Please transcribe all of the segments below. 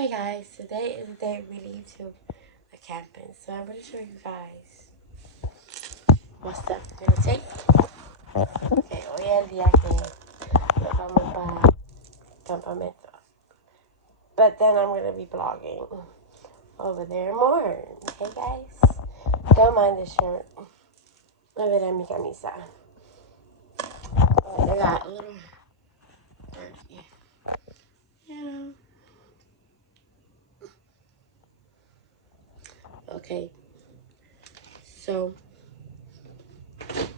Okay guys, today is the day we leave to the camping. So I'm gonna show you guys what stuff we're gonna take. Okay, hoy es el día que nos vamos para campamento. But then I'm gonna be vlogging over there more. Okay guys? Don't mind the shirt. Over there, mi camisa. I got a little dirty. Yeah. Okay. So let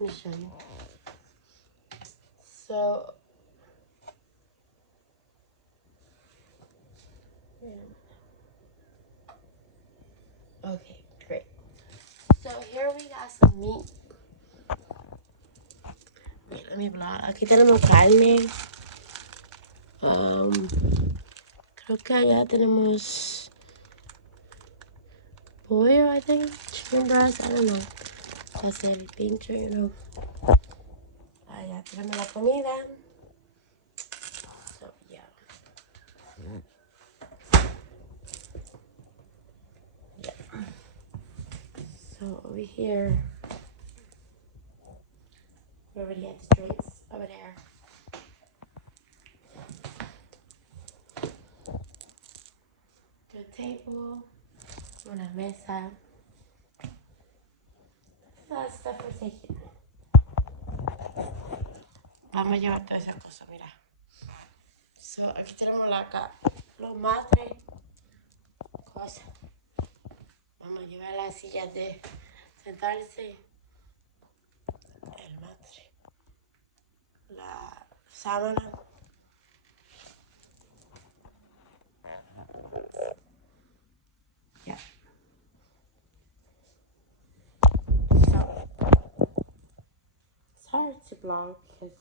me show you. So okay, great. So here we got some meat. Wait, let me vlog. Aquí tenemos carne. Creo que allá tenemos pollo, I think. Chicken breast, I don't know. That's el pincho, you know. Allá tenemos la comida. So, yeah. Yeah. So, over here, we already had the drinks over there. The table, una mesa. That's a lot of stuff we're taking. Vamos a llevar todas esas cosas, mira. So, aquí tenemos los matres, cosas. Vamos a llevar las sillas de sentarse, el matre, la sábana. Yeah. So, it's hard to vlog because,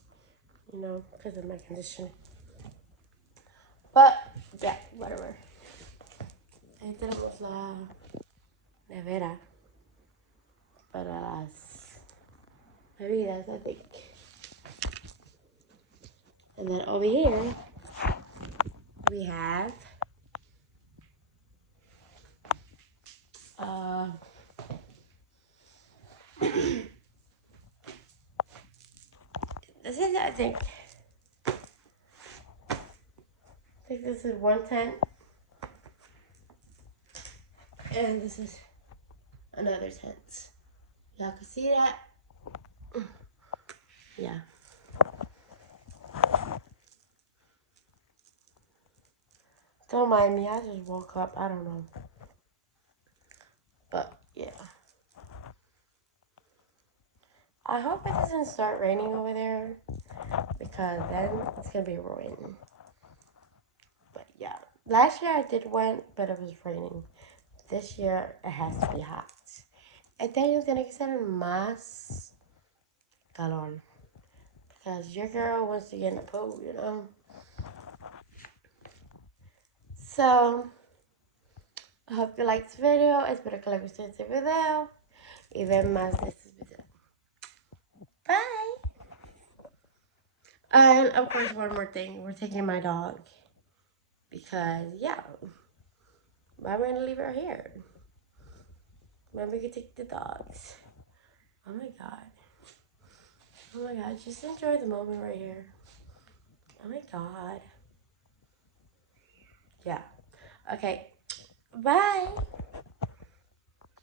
you know, because of my condition. But, yeah, whatever. Ahí tenemos la nevera para las bebidas, I think. And then over here, we have this is, I think this is one tent. And this is another tent. Y'all can see that? Yeah. Don't mind me, I just woke up. I don't know. But, yeah. I hope it doesn't start raining over there, because then it's going to be ruined. But, yeah. Last year I did went, but it was raining. This year it has to be hot. Este año tiene que ser más calor. Because your girl wants to get in the pool, you know? So, I hope you liked this video. Espero que les guste este video. Y ven más de este video. Bye! And, of course, one more thing. We're taking my dog. Because, yeah. Why am I going to leave her here? Maybe we could take the dogs. Oh, my God. Oh, my God. Just enjoy the moment right here. Oh, my God. Yeah. Okay. Bye.